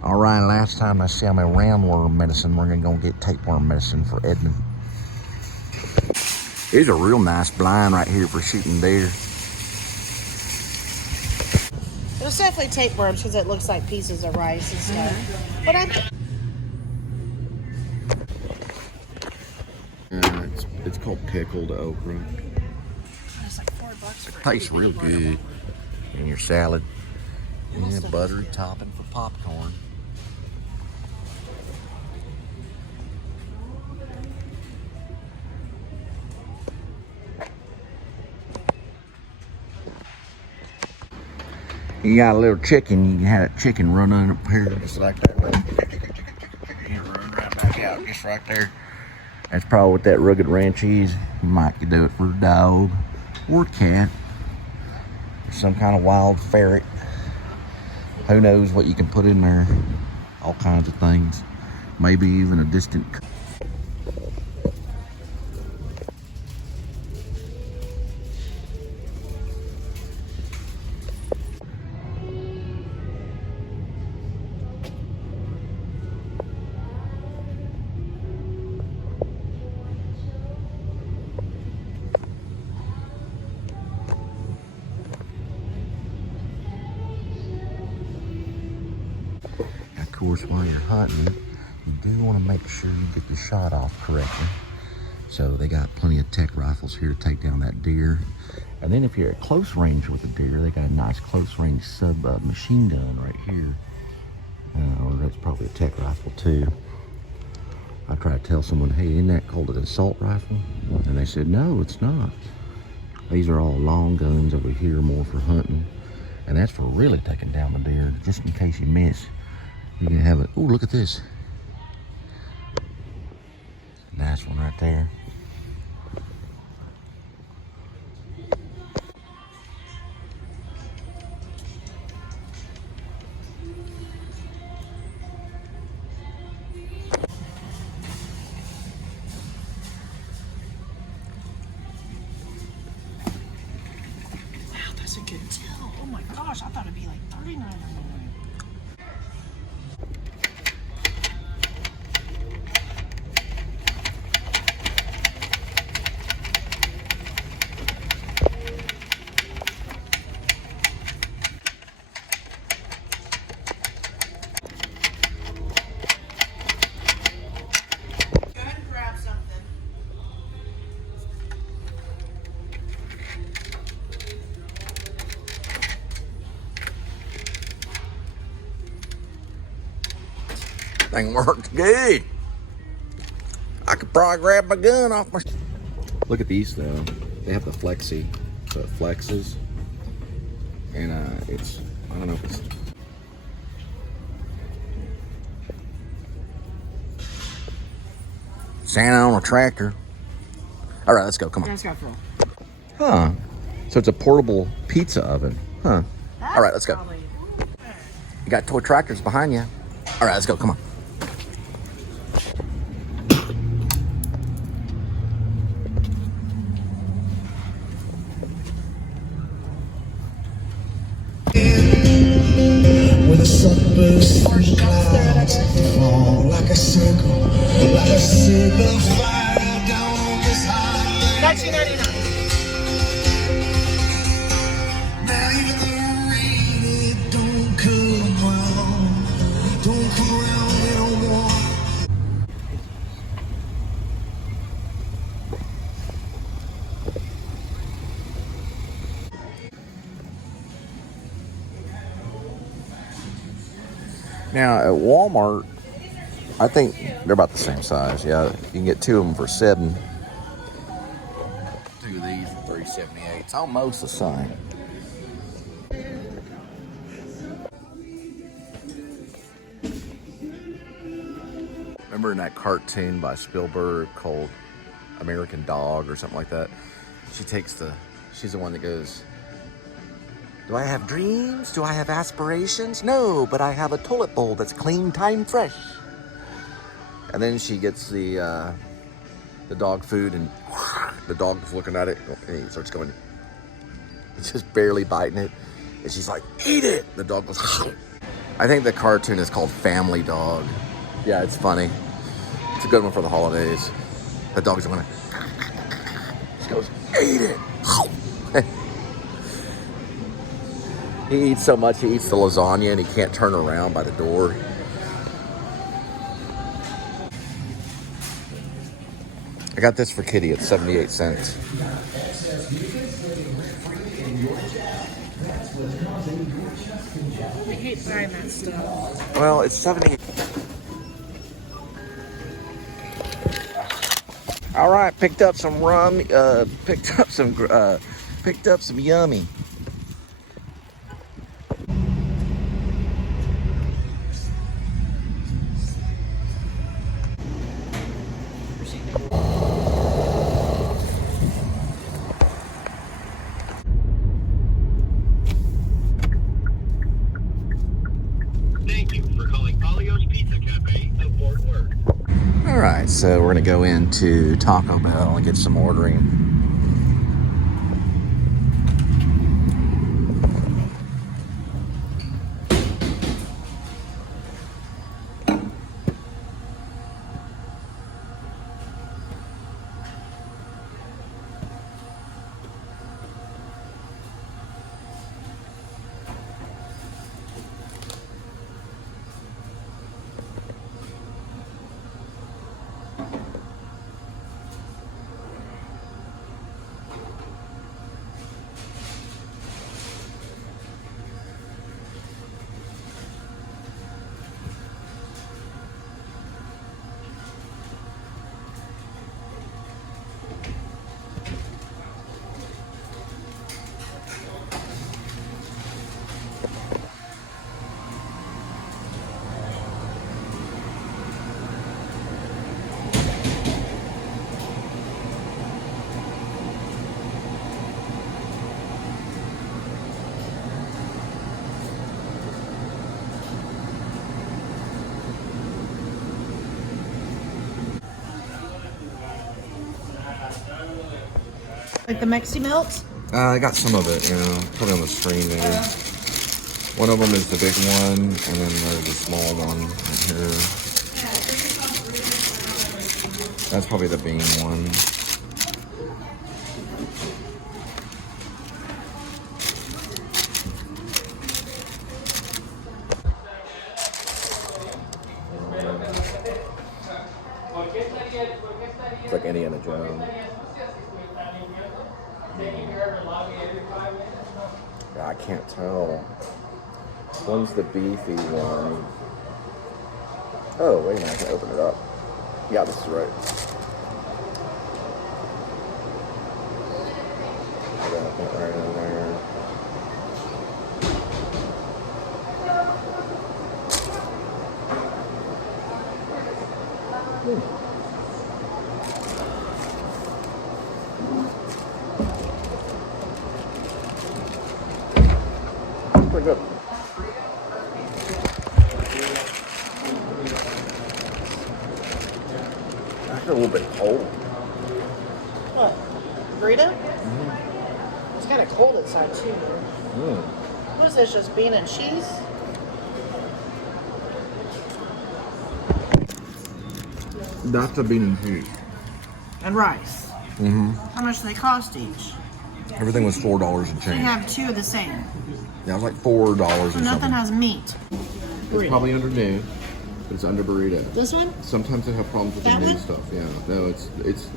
All right, last time I sell my roundworm medicine, we're gonna go get tapeworm medicine for Edmund. Here's a real nice blind right here for shooting deer. There's definitely tapeworms because it looks like pieces of rice and stuff. But It's called pickled okra. it's like $4 for Tastes real good in your salad. And a buttery topping for popcorn. You got a little chicken, you can have that chicken run on up here just like that. You run right back out just right there. That's probably what that rugged ranch is. You might could do it for a dog or a cat or some kind of wild ferret. Who knows what you can put in there? All kinds of things. Maybe even a distant. Of course, while you're hunting, you do want to make sure you get the shot off correctly. So they got plenty of tech rifles here to take down that deer. And then if you're at close range with a deer, they got a nice close range machine gun right here. Or that's probably a tech rifle too. I tried to tell someone, hey, isn't that called an assault rifle? And they said, no, it's not. These are all long guns over here, more for hunting. And that's for really taking down the deer, just in case you miss. You can have it. Oh, look at this. Nice one right there. wow, that's a good tell. Oh my gosh, I thought it'd be like $39. Thing worked good. I could probably grab my gun off my... Look at these though. They have the flexi, so it flexes. And it's, I don't know if it's... Santa on a tractor. All right, let's go, come on. Let's go for Huh. So it's a portable pizza oven. Huh. All right, let's go. You got toy tractors behind you. All right, let's go, come on. With a sunburst through clouds, fall like a circle fire down this highway. $19.99. Now even the rain, it don't come around no more. Now at Walmart, I think they're about the same size. Yeah, you can get two of them for $7. Two of these for $3.78. It's almost the same. Remember in that cartoon by Spielberg called American Dog or something like that? She's the one that goes, do I have dreams? Do I have aspirations? No, but I have a toilet bowl that's clean, time fresh. And then she gets the dog food and the dog's looking at it and he starts going, he's just barely biting it. And she's like, eat it. The dog goes, I think the cartoon is called Family Dog. Yeah, it's funny. It's a good one for the holidays. The dog's going to... She goes, eat it! He eats so much, he eats the lasagna and he can't turn around by the door. I got this for Kitty, it's 78 cents. I hate buying that stuff. Well, it's 78. All right, picked up some rum, picked up some yummy. All right, so we're gonna go into Taco Bell and get some ordering. Like the Mexi Melt? I got some of it, you know, put it on the screen there. One of them is the big one, and then there's a small one right here. That's probably the bean one. It's like Indiana Jones. I can't tell. One's the beefy one. Oh, wait a minute, I can open it up. Yeah, this is right. I got that right in there. Pretty good. Actually, a little bit cold. What? Burrito? It's kind of cold inside too. What is this? Just bean and cheese? That's a bean and cheese. And rice. How much do they cost each? Everything was $4 and They change. have two of the same. Yeah, it was like $4 or So nothing something. has meat. It's probably under new, but it's under burrito. This one? Sometimes they have problems with That the new one? stuff. Yeah, no, it's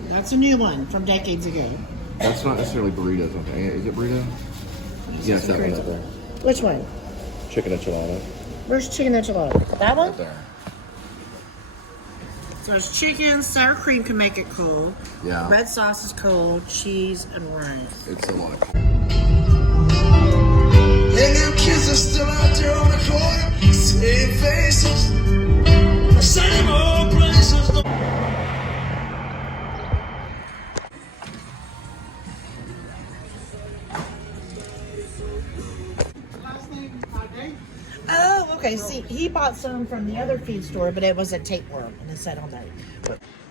That's a new one from decades ago. that's not necessarily burritos. Okay, is it burrito? Yes, that one's up there. Which one? Chicken enchilada. Where's chicken enchilada? That one? Right there. So it's chicken, sour cream can make it cold. Yeah. Red sauce is cold, cheese, and rice. It's a lot of. And them kids are still out there on the corner, same faces, same old places. Oh, okay. See, he bought some from the other feed store, but it was a tapeworm, and it said on there.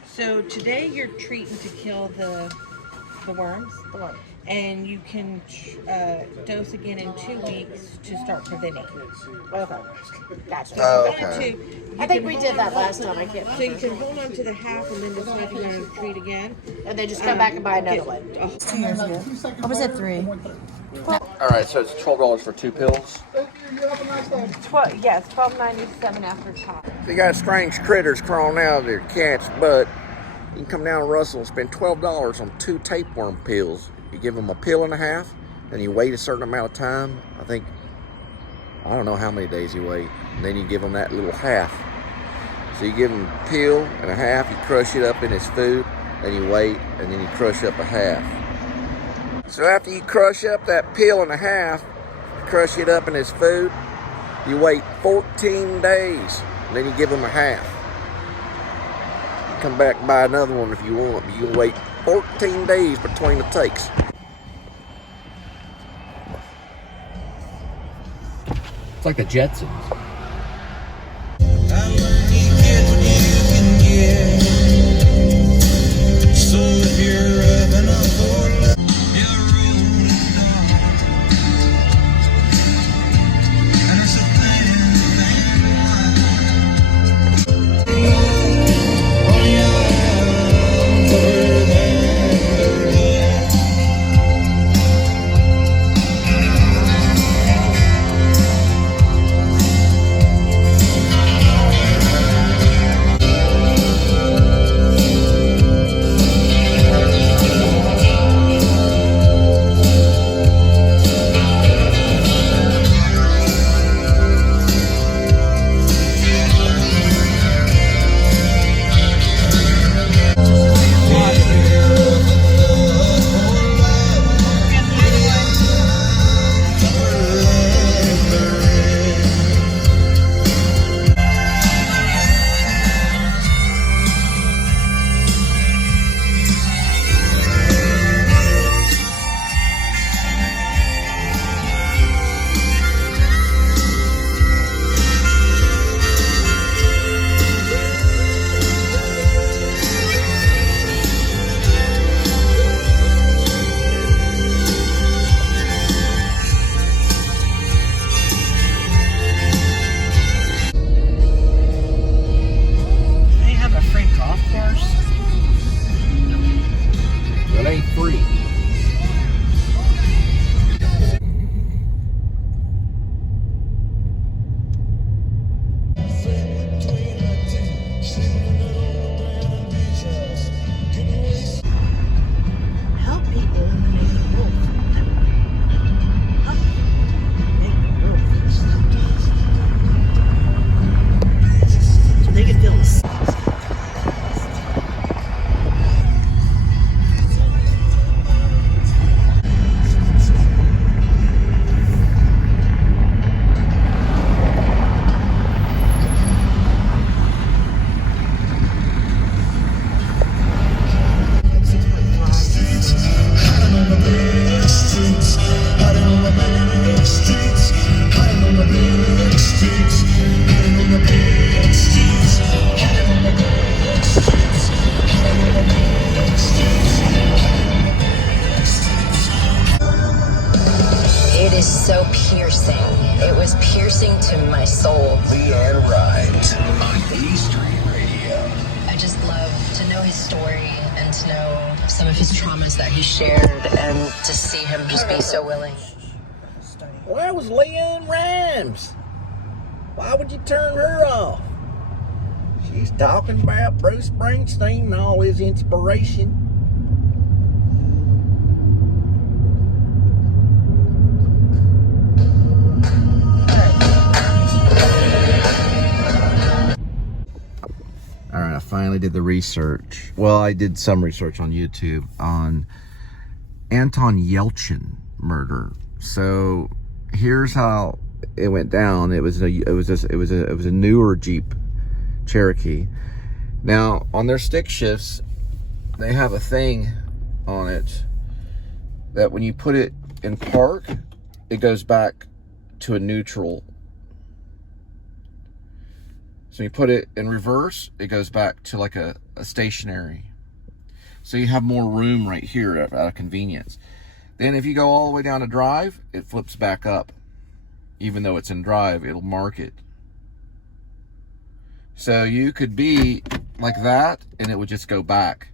So today you're treating to kill the worms. The worms. and you can dose again in 2 weeks to start preventing. Okay. Gotcha. Oh, If you okay. want to, I think we did that last time. I can't so you remember. can hold on to the half and then decide if you want to treat again. And then just come back and buy another one. 2 years ago. I was at 3. All right, so it's $12 for 2 pills. Yes, $12.97 after tax. So you got strange critters crawling out of their cat's butt. You can come down to Russell and spend $12 on 2 tapeworm pills. You give them a pill and a half, and you wait a certain amount of time. I don't know how many days you wait. And then you give them that little half. So you give them a pill and a half, you crush it up in his food, then you wait, and then you crush up a half. So after you crush up that pill and a half, crush it up in his food, you wait 14 days, and then you give him a half. You come back and buy another one if you want, but you'll wait 14 days between the takes. It's like the Jetsons. That ain't free. Help people make the world. Help make the world. So they can feel the It is so piercing. It was piercing to my soul. Leanne Rhymes on E Street Radio. I just love to know his story and to know some of his traumas that he shared and to see him just be so willing. Well, that was Leanne Rhymes. Why would you turn her off? She's talking about Bruce Springsteen and all his inspiration. All right, I finally did the research. Well, I did some research on YouTube on Anton Yelchin murder. So here's how it went down. It was a newer Jeep Cherokee. Now on their stick shifts, they have a thing on it that when you put it in park, it goes back to a neutral. So you put it in reverse, it goes back to like a stationary. So you have more room right here out of convenience. Then if you go all the way down to drive, it flips back up. Even though it's in drive, it'll mark it. So you could be like that, and it would just go back.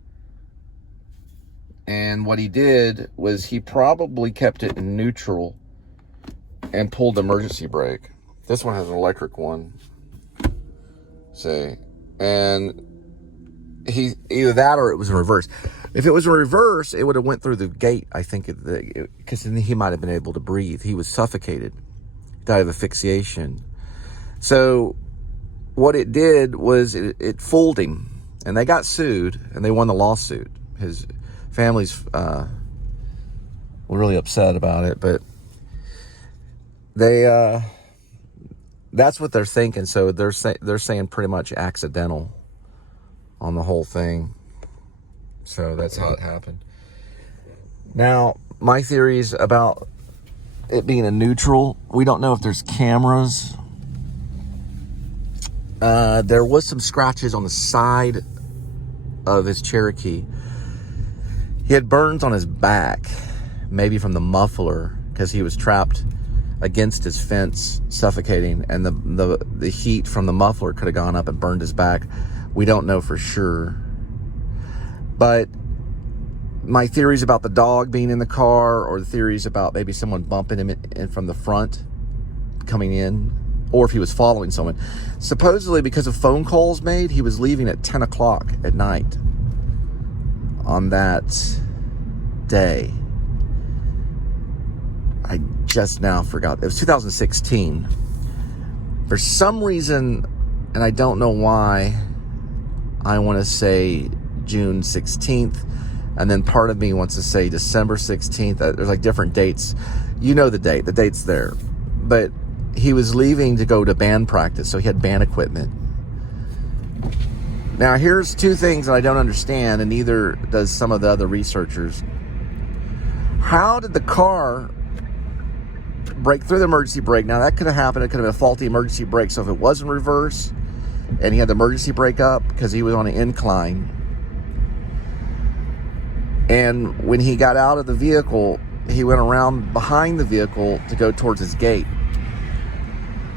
And what he did was he probably kept it in neutral and pulled the emergency brake. This one has an electric one. See? And he either that or it was in reverse. If it was in reverse, it would have went through the gate, I think, because then he might have been able to breathe. He was suffocated, died of asphyxiation. So what it did was it fooled him, and they got sued, and they won the lawsuit. His family's were really upset about it, but they that's what they're thinking. So they're saying pretty much accidental on the whole thing. So that's how it happened. Now, my theories about it being a neutral, we don't know if there's cameras. There was some scratches on the side of his Cherokee. He had burns on his back, maybe from the muffler, because he was trapped against his fence, suffocating, and the heat from the muffler could have gone up and burned his back. We don't know for sure. But my theories about the dog being in the car, or the theories about maybe someone bumping him in from the front coming in, or if he was following someone. Supposedly, because of phone calls made, he was leaving at 10 o'clock at night on that day. I just now forgot. It was 2016. For some reason, and I don't know why, I want to say June 16th, and then part of me wants to say December 16th. There's like different dates. You know the date. The date's there. But he was leaving to go to band practice, so he had band equipment. Now, here's two things that I don't understand, and neither does some of the other researchers. How did the car break through the emergency brake? Now, that could have happened. It could have been a faulty emergency brake. So if it was in reverse and he had the emergency brake up because he was on an incline, and when he got out of the vehicle, he went around behind the vehicle to go towards his gate.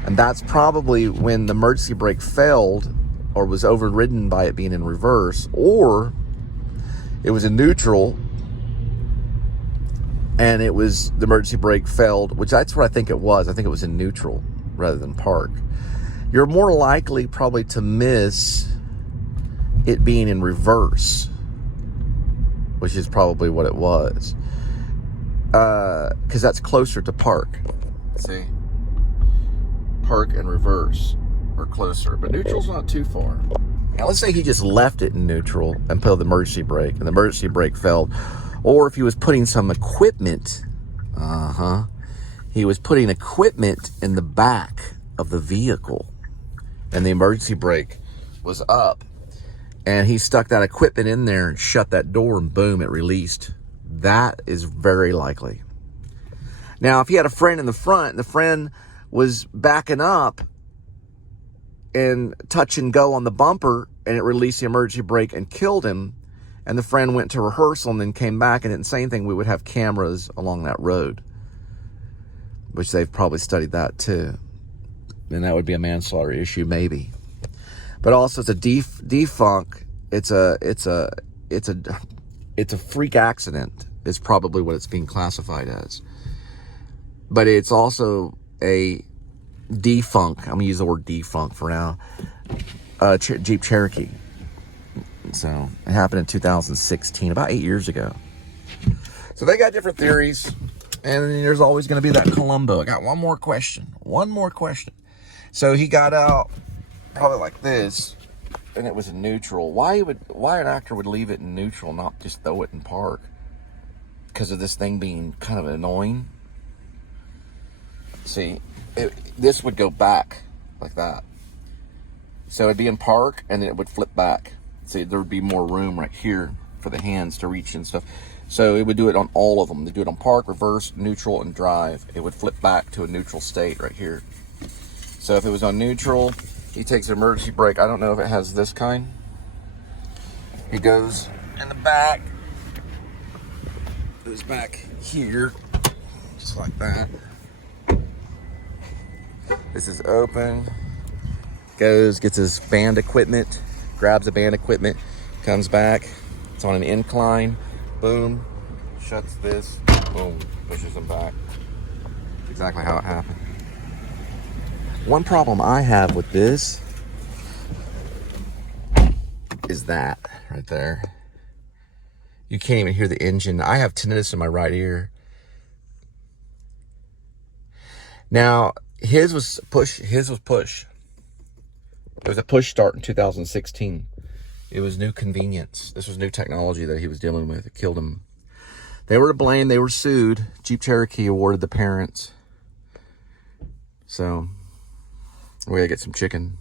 And that's probably when the emergency brake failed, or was overridden by it being in reverse, or it was in neutral and it was the emergency brake failed, which that's what I think it was. I think it was in neutral rather than park. You're more likely probably to miss it being in reverse, which is probably what it was, because that's closer to park. See, park and reverse are closer, but neutral's not too far. Now let's say he just left it in neutral and put the emergency brake, and the emergency brake failed. Or if he was putting some equipment, he was putting equipment in the back of the vehicle, and the emergency brake was up, and he stuck that equipment in there and shut that door, and boom, it released. That is very likely. Now, if he had a friend in the front, and the friend was backing up and touch and go on the bumper, and it released the emergency brake and killed him, and the friend went to rehearsal and then came back and didn't say anything, we would have cameras along that road, which they've probably studied that too. And that would be a manslaughter issue, maybe. But also, it's a defunk. It's a freak accident is probably what it's being classified as. But it's also a defunk. I'm gonna use the word defunk for now. Jeep Cherokee. So it happened in 2016, about 8 years ago. So they got different theories, and there's always going to be that Columbo. I got one more question. So he got out probably like this, and it was in neutral. Why an actor would leave it in neutral, not just throw it in park? Because of this thing being kind of annoying. See, this would go back like that. So it'd be in park, and then it would flip back. See, there would be more room right here for the hands to reach and stuff. So it would do it on all of them. They do it on park, reverse, neutral, and drive. It would flip back to a neutral state right here. So if it was on neutral, he takes an emergency brake. I don't know if it has this kind. He goes in the back. goes back here, just like that. This is open. Goes, gets his band equipment, grabs the band equipment, comes back. It's on an incline. Boom. Shuts this. Boom. Pushes him back. Exactly how it happened. One problem I have with this is that right there. You can't even hear the engine. I have tinnitus in my right ear. Now, his was push. It was a push start in 2016. It was new convenience. This was new technology that he was dealing with. It killed him. They were to blame. They were sued. Jeep Cherokee awarded the parents. So, we gotta get some chicken.